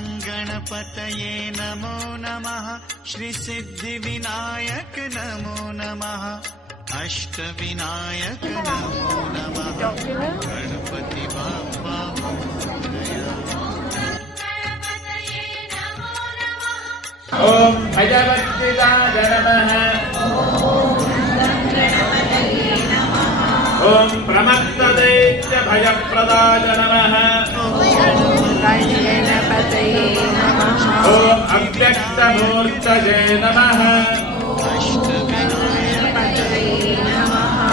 गणपतये नमो नमः श्री सिद्धिविनायक नमो नमः अष्टविनायक नमो नमः गणपति बाप्पा ओम भजवद्गीताय नमः। ओम प्रमत्तदैत्य भयप्रदाय नमः। ओम अव्यक्तमूर्तये नमः।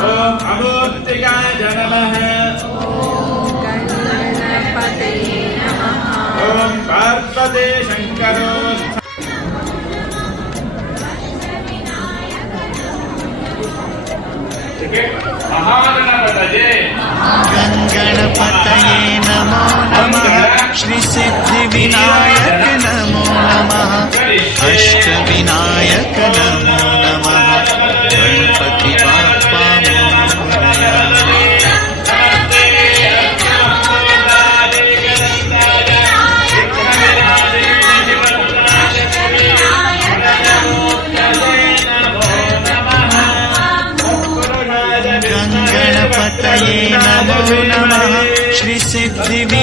ओम अमूर्तिकाय नमः। ओम पार्वती शंकरो गणपतये नमो नमः श्री सिद्धिविनायक नमो नमः अष्टविनायक नमो नमः गणपति बाप्पा मोरया। गणपतये नमो नमः श्री सिद्धिविनायक